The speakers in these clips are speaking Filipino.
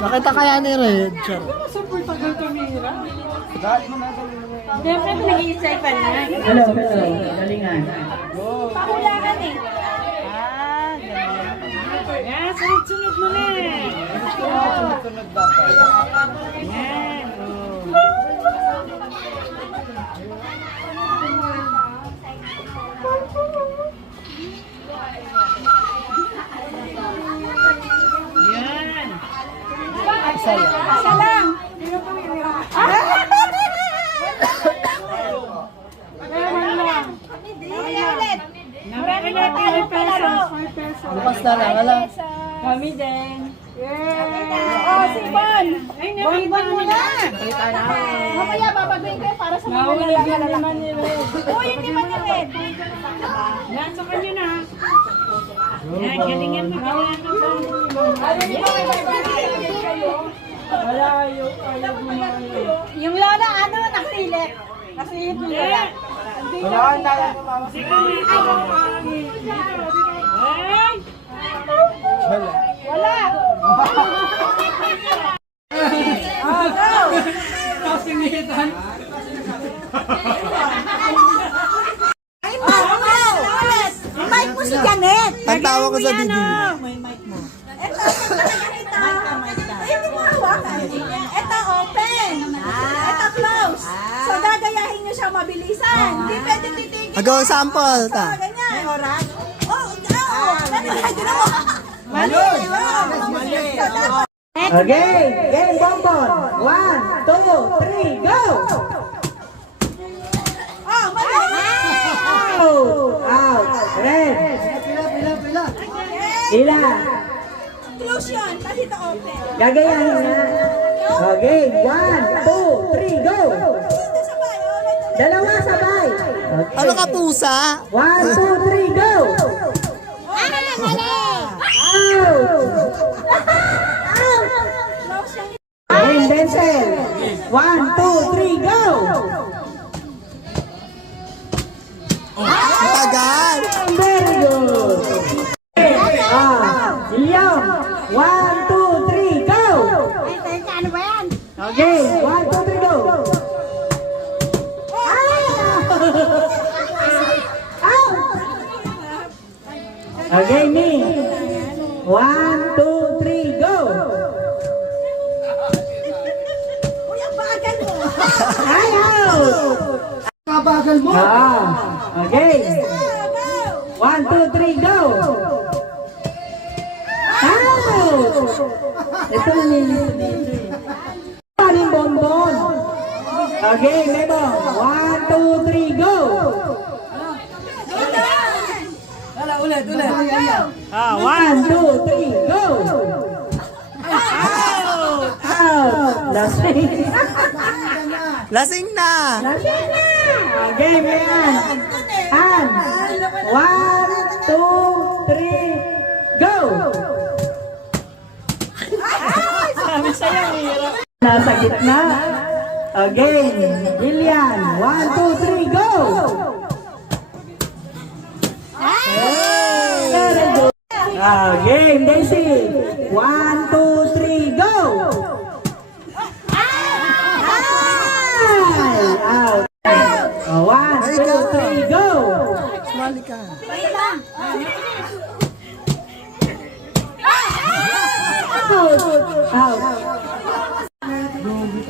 Nakita kaya ni Red. Char. Super tagal tumira. Siyempre, pinag-iisipan niya. Hello, hello. Galingan. Pahulangan eh. Ah, ganun. Yan, sunod-sunod mo na eh. Sunod-sunod ba? Yan, oh. Yan. Isa lang. Isa lang. Bukas na lang. Wala. Kami din. Oh, si Bon. Bon mo na. Mamaya babaguhin kayo para sa mga naman ni Red. Oh, yung naman ni Red. Yan, sa kanya na. Yan, galingan mo. Ayaw mo na. Yung lola, ano, nakasilip. Nakasilip yung lola. Wala kang tayo ng mama. Wala. Kasinitan. Ay, mic mo si Janet. Pagtawa ko sa didi. May mic mo. Ito, hindi mo hawakan. Ito, open. Ito, close. So, gagayahin nyo siya mabilisan. Hindi pwede titigil. Agaw sample ta. So, ganyan. May oras? Oo. Ganun mo. Mali. Okay, game bonbon. 1, 2, 3, go! Oh, mali. Out. Red. Pila. Ila. Close yun. Tapos ito open. Gagayahin na. Okay, 1, 2, 3, go! Ito sabay. Ulit. Dalawa sabay. Ano ka pusa? 1, 2, 3, go! Mali. Out! Close yan. Game Denzel. 1, 2, 3, go! Ang tagal. Very good. Ilyong. 1, 2, 3, go! Ano ba yan? Okay, 1, 2, 3, go! Okay, me. 1, 2, 3, go! Uy, ang bagal mo. Ay, out! Kabagal mo. Okay. 1, 2, 3, go! Out! Ito na nilito dito eh. Paring bonbon. Okay, Memo. 1, 2, 3, go! Ulit. 1, 2, 3, go! Out! Lasing. Lasing na. Lasing na! Okay, Mayan. And 1, 2, 3, go! Sabi sa'yo, hirap. Nasa gitna. Again, Lilian. 1, 2, 3, go! Very good. Game, Daisy. 1, 2, 3, go! Out. 1, 2, 3, go! Sumali ka. Wait lang. Out.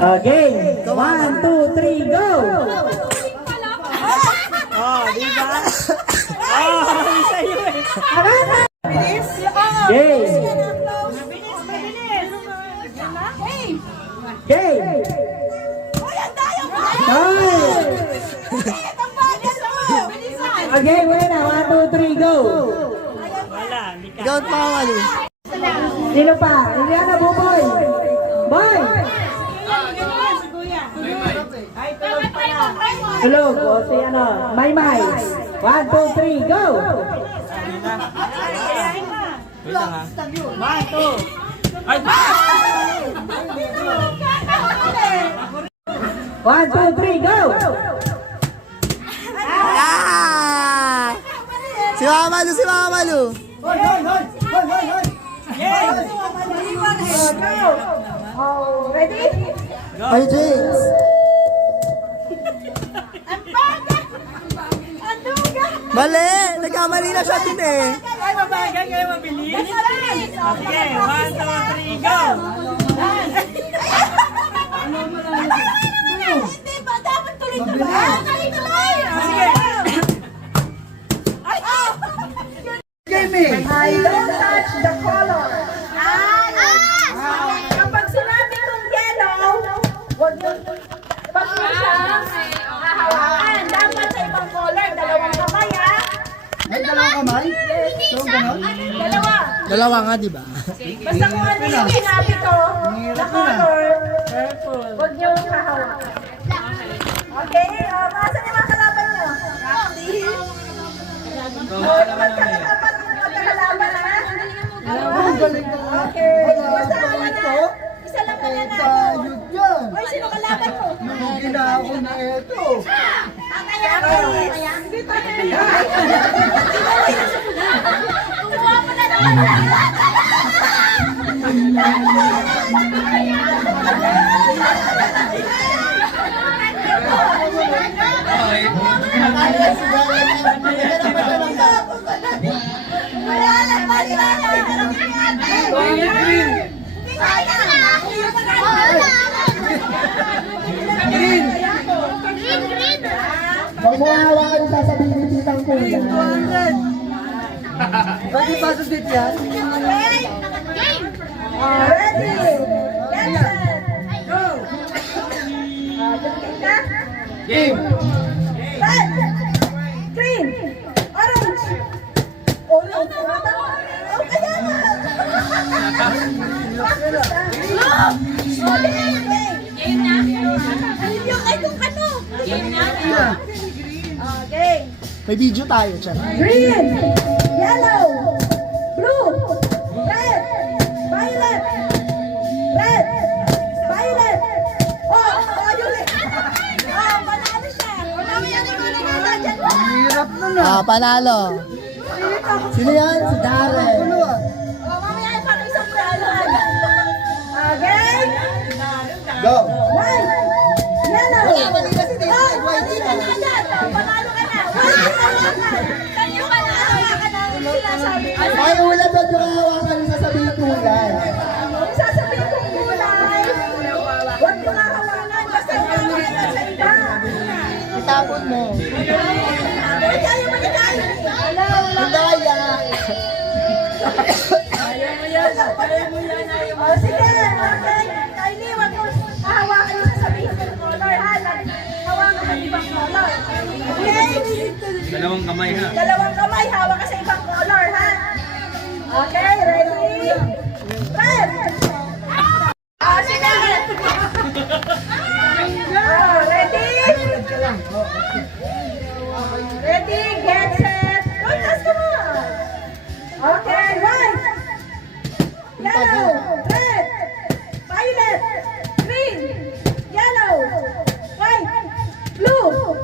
Again. 1, 2, 3, go! Di ba? Sa'yo eh. Bilis. Game. Game. Game. Uy, ang tayo mo. Time. Ang bagal mo. Bilisan. Again, wala. 1, 2, 3, go! Ikaw at mamali. Sino pa? Liliana, Buboy. Boy! Tulog. O si ano? Maymay. 1, 2, 3, go! 1, 2, 3, go! Ah! Si Mama Malu. Go! ready? Ay, James. Ang baga! Ang duga! Mali! Nagkamali na siya din eh. Ay, mabagal kayo mabilis. Mabilis! Sige, 1, 2, 3, go! Hindi ba? Dapat tuloy-tuloy. Tuloy-tuloy! Sige. Ay! I don't touch the color. Kapag sinabi kong yellow, huwag yung pag mo siya hahawakan. Dapat sa ibang color, dalawang kamay ha. Ay, dalawang kamay? Dalawa. Dalawa nga, di ba? Basta kung ano yung sinabi ko, na color, huwag niyo hahawakan. Okay? Maasan yung mga kalaban niyo? Magkakalaban ha? Okay. Basta ako na. Isa lang mananalo. Hoy, sino kalaban mo? Ginako na ito. Kaya hindi pa kumuha mo na naman. Wala na, wala Green! Huwag mo hawakan yung sasabihin ni Titang Kuya. Bakit ba susit yan? Ready? Yes, go! Game! Red! Green! Orange! Orange! Oh, kaya na! Game na! Yung ay kung ano! Game na! Okay! May video tayo, Chan. Green! Yellow! Blue! Red! Violet! Red! Violet! Oh! Oh, yun eh! Oh, panalo siya! Mamaya na ko na nasa dyan! Hirap nun ah. Panalo. Sino yan? Si Darren. Oh, mamaya na parang isang pralan! Okay? Go! White! Yellow! Wala, mali kasi dito. Oh, White mali siya. ka na dyan! Oh, panalo ka na! White! Sa'yo ka na! Hawakan ang sinasabi ko! Ay, wala doon yung hawakan yung sasabihin kulay. Kung sasabihin kong kulay, huwag mo hawakan basta hawakan ka sa iba. Itapon mo. Huwag tayo maligay. Hindaya. O sige, okay. Kylie, huwag mo hawakan yung sasabihin kong color, ha? Hawakan ka ibang color. Okay? Dalawang kamay ha. Dalawang kamay, hawak ka sa ibang color, ha? Okay, ready? Red! Sige! Ready? Ready, get set. Let's go! Okay, white, yellow, red, violet, green, yellow, white, blue,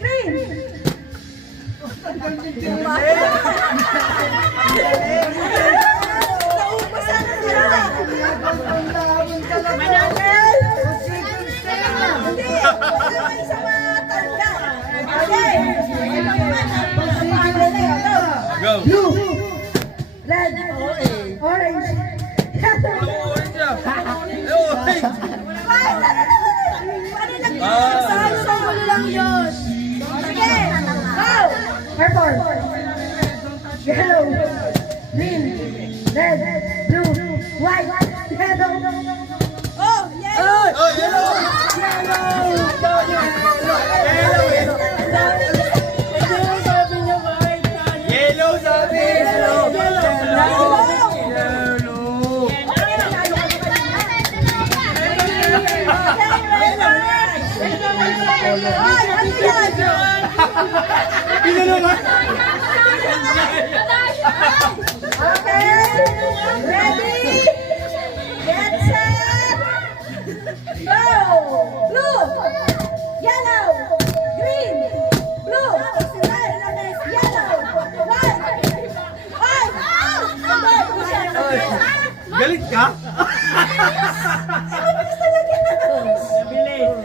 green. Naubusan na sila. Mananal. Hindi, wala kayo sa mga tanda. Okay. Go! Blue. Red, orange, yellow. Sa lang yun. Sige, go! Purple, yellow, green, red, blue, white, yellow. Oh, yellow! Oh, yellow. Yellow sabi! Okay, ready, get set, go! Blue, yellow, green, blue, red, yellow, white, white. Galit ka?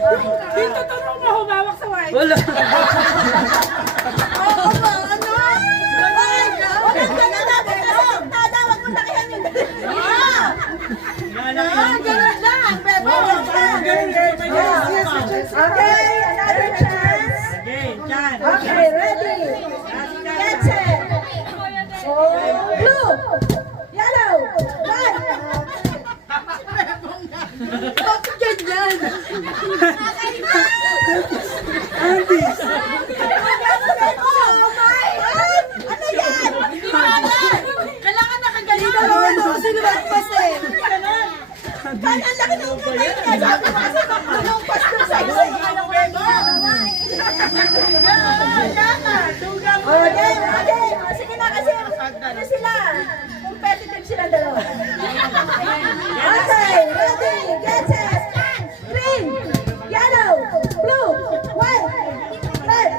Dito tanong mo, humawak sa white. Wala. Oo ba, ano? Ay, wala ka na natin. Tada, wag mo lakihan yung ganun lang. Pero, okay, another chance. Okay, ready. Get set. Blue, yellow, red. Bakit ganyan? Andy. Oh my God! Ano yan? Kailangan nakaganito. Sino ba kasi? Paano ang laki ng kamay niya? Sabi ko kasi makulong pasto sa isa. Okay, okay. Sige na kasi. Ano sila? Competitive sila dalawa. Okay, ready, get set. Green, yellow, blue, white, red.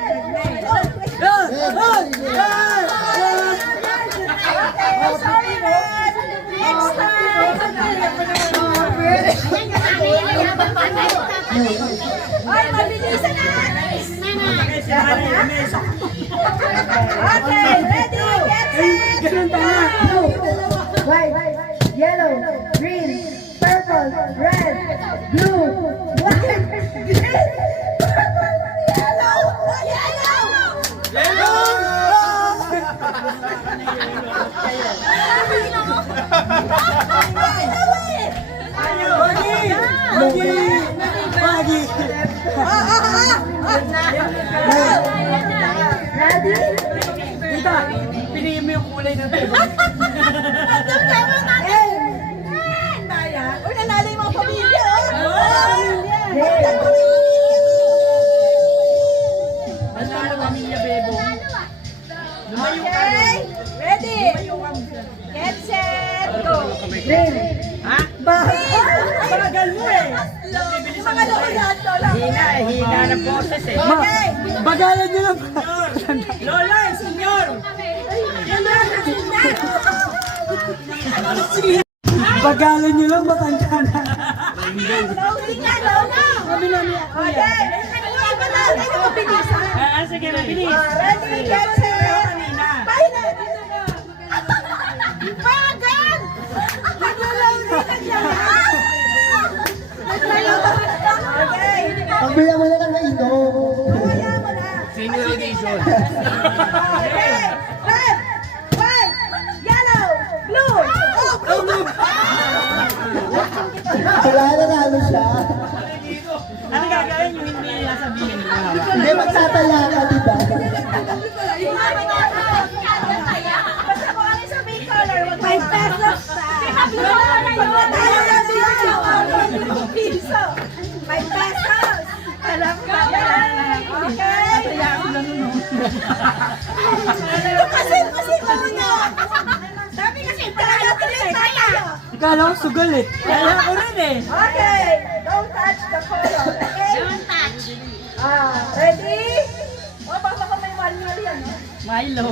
Okay, sorry, red. Next time. Ay, mabilisan na! Okay, ready, get set! Blue, white, yellow, green, purple, red, blue, white, green, purple, yellow, Ready? Pinili mo yung kulay ng table. Uy, nanalo yung mga pamilya, Ano pamilya, Bebo? Okay, ready? Get set, go! Ha? Bagal mo eh! Mga lahat ko lang. Hina ng boses eh. Okay! Bagalan nyo lang. Lola, senyor! Bagalan nyo lang, matanda na. Loading na, loading! Okay! Ano mabilisan? Sige, mabilis. Ready, get set! Pilot! Bagal! Naglo-loading ka dyan! Okay! Pagbila mo na lang na ito. Kaya mo na! Senior audition. Okay! Red! White! Yellow! Blue! Wala na nalo siya. Ano gagawin yung hindi nila sabihin? Hindi, magtataya ka, diba? Basta kung ano sa main color, 5 pesos pa! Tayo na piso! 5 pesos! Alam ko yan! Okay? Ito kasi muna! Sabi kasi, tayo tuloy tayo! Ikala ko sugal eh. Kaya ako rin eh. Okay! Don't touch the color, okay? Ready? Oh, baka may 1 million, no? Milo.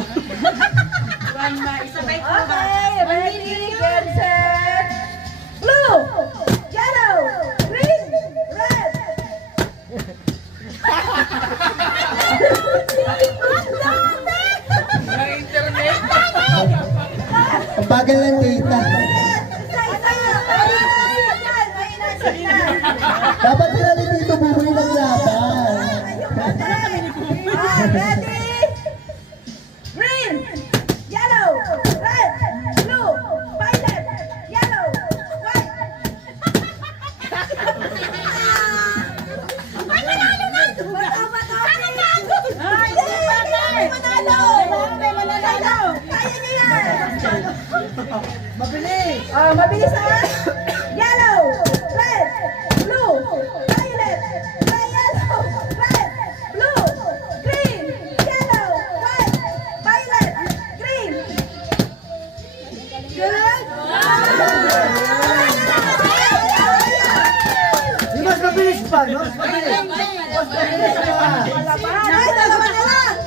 Okay, ready, get set. Blue, yellow, green, red. Ang bagal ng data. Dapat sila ni Tito Buboy ng laban. Ready? Green, yellow, red, blue, violet, yellow, white. Ay, manalo na! Bato! Ay, manalo! Manalo! Kaya niya yan! Mabilis! Mabilis ha! Yellow, red, blue, violet, yellow, red, blue, green, yellow, white, violet, green. Good? Di mas mabilis pa, no? Wala pa. Ay, dalawa na lang.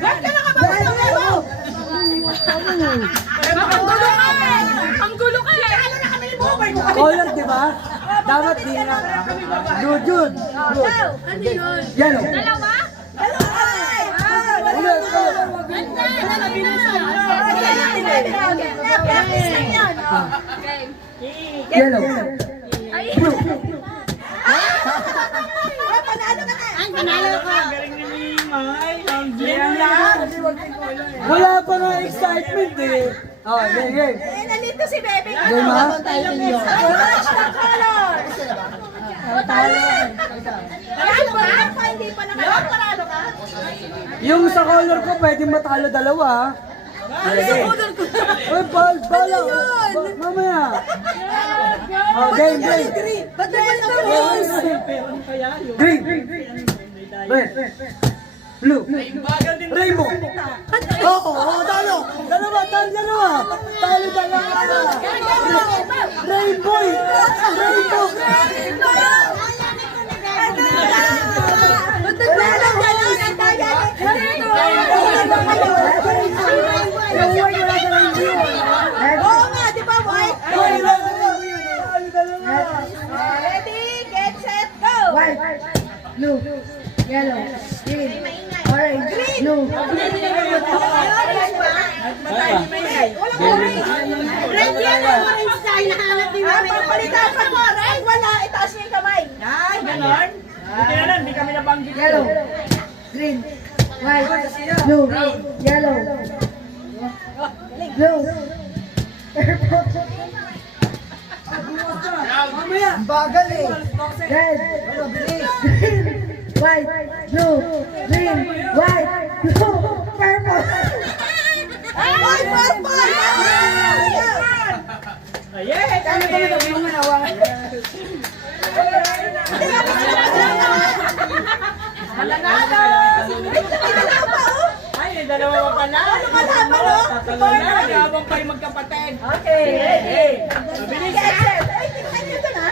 Ba't ka nakapagod mo? Ang gulo ka! Ang gulo ka! Ano na kami ni Bubay mo? Color, di ba? Dapat di na. Good, good. Ano yun? Yellow. Dalawa? Ulit, ulit. Yellow. Blue. Ang panalo ka. Galing ni Mimay. Ang game lang. Wala pa nga excitement eh. Oh, game, game. Nalito si Bebe. Game ha? Watch the colors. Panalo ka? Hindi pa naman. Panalo ka? Yung sa color ko, pwede matalo dalawa ha. Uy, bala. Mamaya. Oh, game, game. Ba't naman na rose? Green. Red. Blue. Rainbow. Oo, talo. Dalawa. Talo dalawa. Rainbow. Rainbow. Ba't naglalang gano'n? Ang daya. Oo nga, di ba, white? Ready, get, set, go! White, blue, yellow, green, orange, blue. Walang orange. Red, yellow, orange tayo. Nahanap ni Mami. Pagpalitan pa mo, red, wala. Itaas niyo yung kamay. Ay, ganon. Buti na lang, hindi kami nabanggit. Yellow, green, white, blue, yellow, blue, purple, Bagal eh. red, green, white, blue, green, white, blue, purple. Ay, purple! Yes! Ano kami na Ay, may dalawa pa pala. Tatalo na, habang kayo magkapatid. Okay, ready. Mabilis Get na. set. Ay, tingnan nyo dun, ha?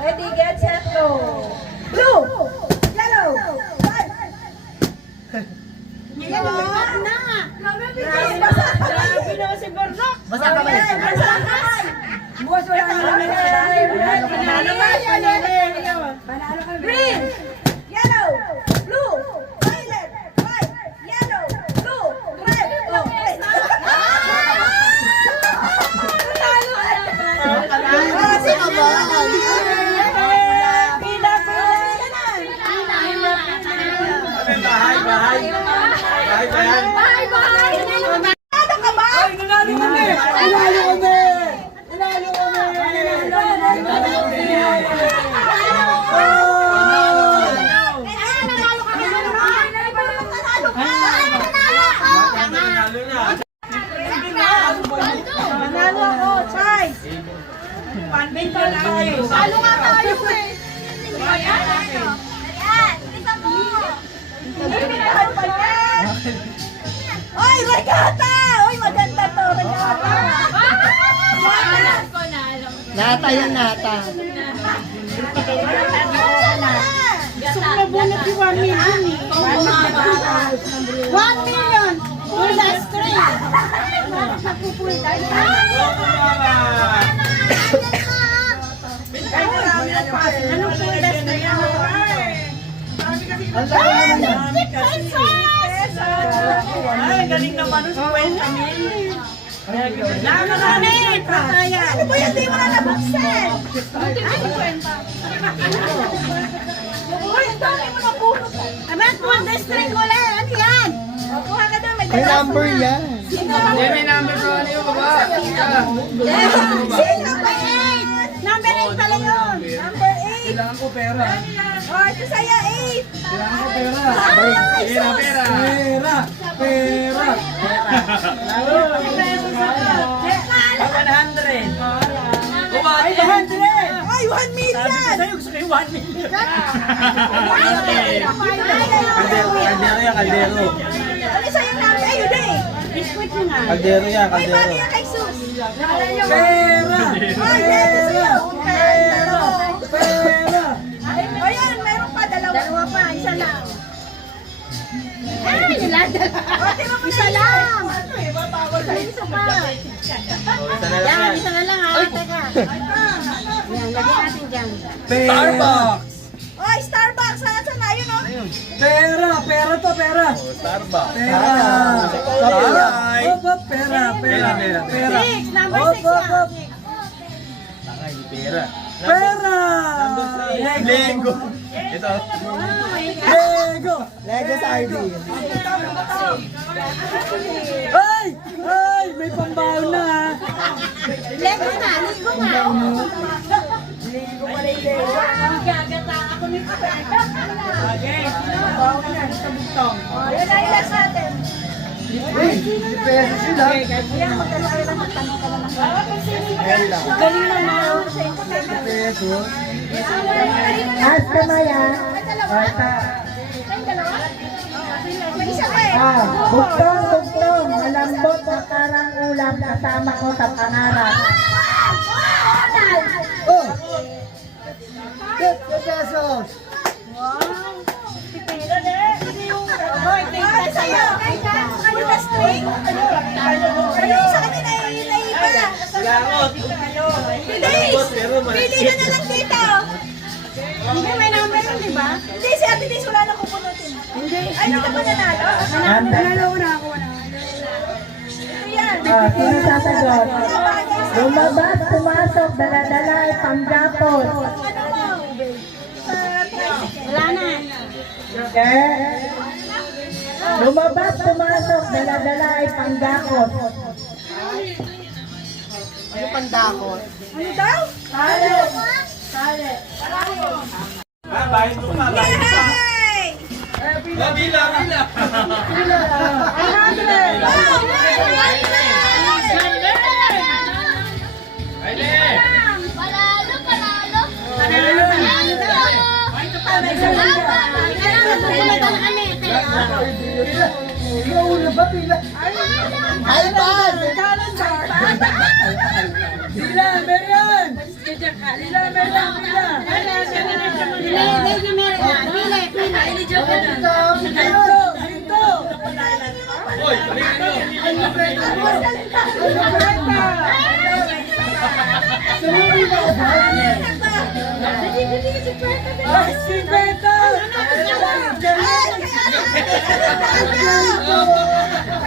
Ready, get set, go. Blue, yellow, white. Yellow na. Basa ka ba? Grabe naman si Bornok. Basta ka ba? Basa ka ba? Bukas wala naman Green, yellow, blue, violet, white, yellow, blue, red. Oh, red. Kasi ka ba? Bahay ba yan? Ano ka ba? Nanalo kami! Nanalo kami! Nanalo kami! Manalo ako, Chay. Panding pa tayo. Talo nga tayo eh. Ayan. Tika mo. Pinitahan pa yan. Oy, regata! Oy, maganda to, regata. Nata yan, nata. Gusto ko mabunot yung 1 million eh. 1 million! Full last 3. Nagpupull tayo. Anong full last na yan? Ang laki naman yan. Ay, galing naman sa kwenta niya. Nakarami! Ano ba yan? Di mo na nabuksan! Ay, kwenta. Uy, ang dami mo na punot. Amat, full last 3 ko lang. Ano yan? Kuha ka doon, may May number yan. May number ko ano yung baba. Number 8! Number 8 pala yun! Number 8! Kailangan ko pera. Oh, ito sa'yo, 8! Kailangan ko pera. Ay, Pera, sus! pera. Pera. Pera. 100. Ay, 1 million! Sabi ko sa'yo, gusto ko yung 1 million. Kaldero. Ano sa'yo number? Ay, yun eh! Biscuit mo nga. Kaldero yan, Ay, kaldero. paano yan kay Sus? Pera. Ay, yes, sa'yo! Pera. Pera. Ayan, meron pa, dalawa pa, isa lang. Ay, yun lang, dalawa. Isa lang! Isa pa. Isa na lang Yan, yan. isa na lang ha, teka. Starbucks! Oy, Starbucks! Saan na yun, oh? Pera to, pera. Starbucks. Pera. Alright. Hop, hop, pera. Pera. Six, number Hop, six hop, yan. hop. Takay, pera. Pera. Lego. Ito. Lego. Lego sa ID. Ay! Ay! May pambaon na ha. Lego na, ligo nga. Ligo pala yung Lego. Gagata ako nito. Okay. Bawa na, sa bugtong. Yan na yung last natin. Peso sila. Yan, magdala lang magtanong ka na lang. Ayan lang. Galing naman. Peso. Hasta Maya. May isa pa eh. Bugtong. Malambot na parang ulam kasama ko sa pangarap. Oh! 50 pesos. Hoy, tingnan sa'yo. Ano na string? Ano sa kanya naiiba? Langot. Bilis! Pili na lang dito. Hindi, may number yun, di ba? Hindi, si Ate Liz wala na kukunutin. Hindi. Ay, hindi ka pa nanalo? Nanalo na ako. Ito yan. Sino sasagot? Lumabas, pumasok, daladala ay panggapon. Wala na. Lumabas, pumasok, daladala ay panggapon. Ano pandakot? Ano daw? Bahin mo pa. Yay! Bila. iPad! Dila, Marian! Dito! Hoy, Ay, si Beta!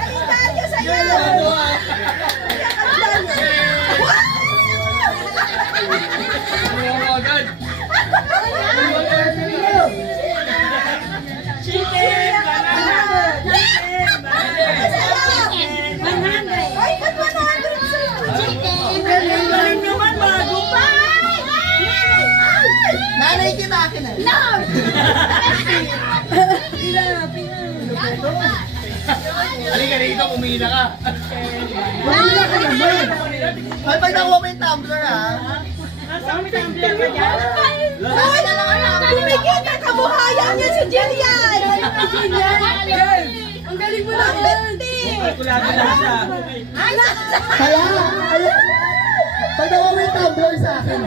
Kalendaryo sa'yo! agad. Ay, ba't 100 sa'yo? Galing naman, bago pa. Nanay kita akin eh. Halika rito, umina ka. Ay, pag nakuha mo yung tumbler ha. Ay, tumigil ka kabuhayan niya si Jillian! Ang galing mo naman! Kulado lang siya. Kaya, pag nakuha mo yung tumbler sa akin.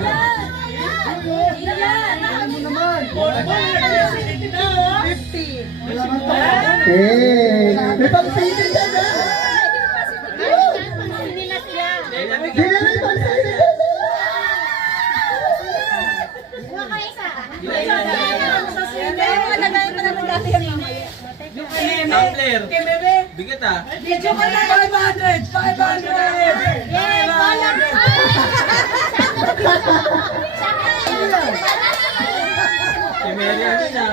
May pang-saving ka na! Hindi na may pang-saving ka na! Tumbler. Bigat ah. Video ko na! 500! 500! Si Mary ano na.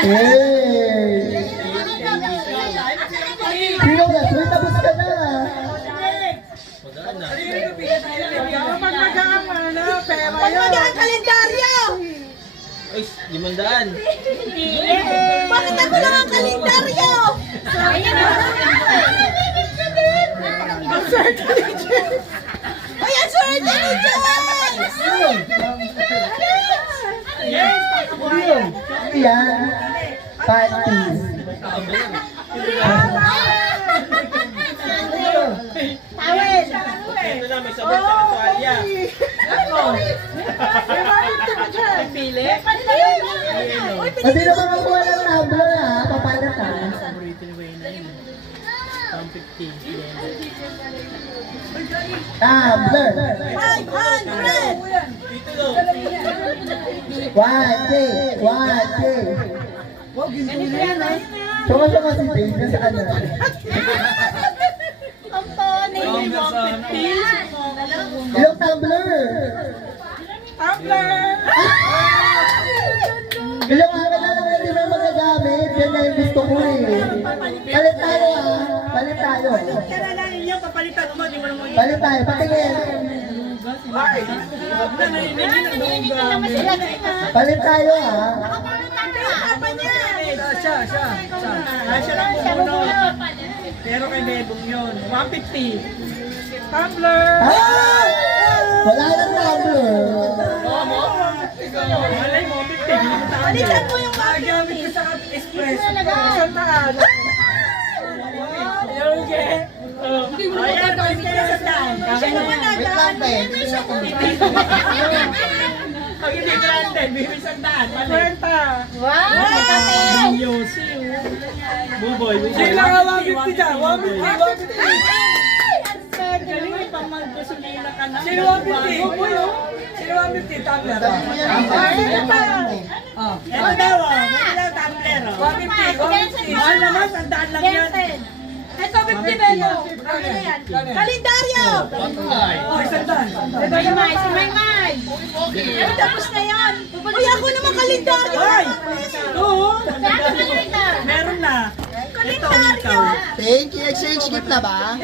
Hey! Sino ka? May tapos ka na! Magaan na. Pag magaan kalendaryo! Ay, 500. Bakit ako lang ang kalendaryo? Ay, ang swerte ni Yan. Panties. Tawid! Ito na, may sabon sa tuwalya. Pili? Kasi naman makuha ng tumbler ha. Papalat ha. Tumbler. 500! 1K. 1K. Saka siya kasi Dave na sa ano. Ang funny. Ilang tumbler? Ilang araw na lang hindi mo magagamit. Yan na yung gusto ko eh. Palit tayo ah. Palit tayo. Kaya lang ninyo, papalitan mo, di mo naman Palit tayo. Patingin. Palit tayo ah. Siya lang pumunod. Pero kay Bebong yun. 150. Tumbler! Ah! Wala nang tumbler. Malay mo, 50. Balikan mo yung Gamit ko sa espresso. Isang taan. Hindi mo naman gamit ka sa taan. Wait lang tayo. Bibili ako. Pag hindi granted, bibig sa taan. 40. Wow! Yosi. Buboy. Sige lang nga 150 dyan. 150. Galing may pamagkasulila ka na. Sino 150? Buboy oh. Sino 150? Tumbler. Sabi mo yan. Ito daw oh. Ito daw tumbler oh. 150. Mahal naman. Sandaan lang yan. Ito, 50 belo. Kalendaryo! Oh, sandaan. May May, si May May. Ay, tapos na yan. Uy, ako naman kalendaryo. Ay! Oo. Kalendaryo. Meron na. Kalendaryo. Thank you. Exchange gift na ba?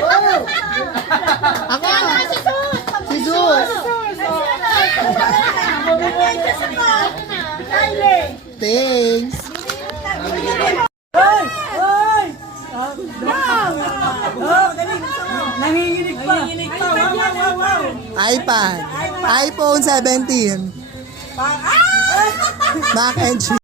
Wow! Ako. Si Sus. Si Zeus. Thanks. Ay! Ay! Nanginginig pa. Nanginginig pa. Wow. iPad. iPhone 17. Mac and cheese.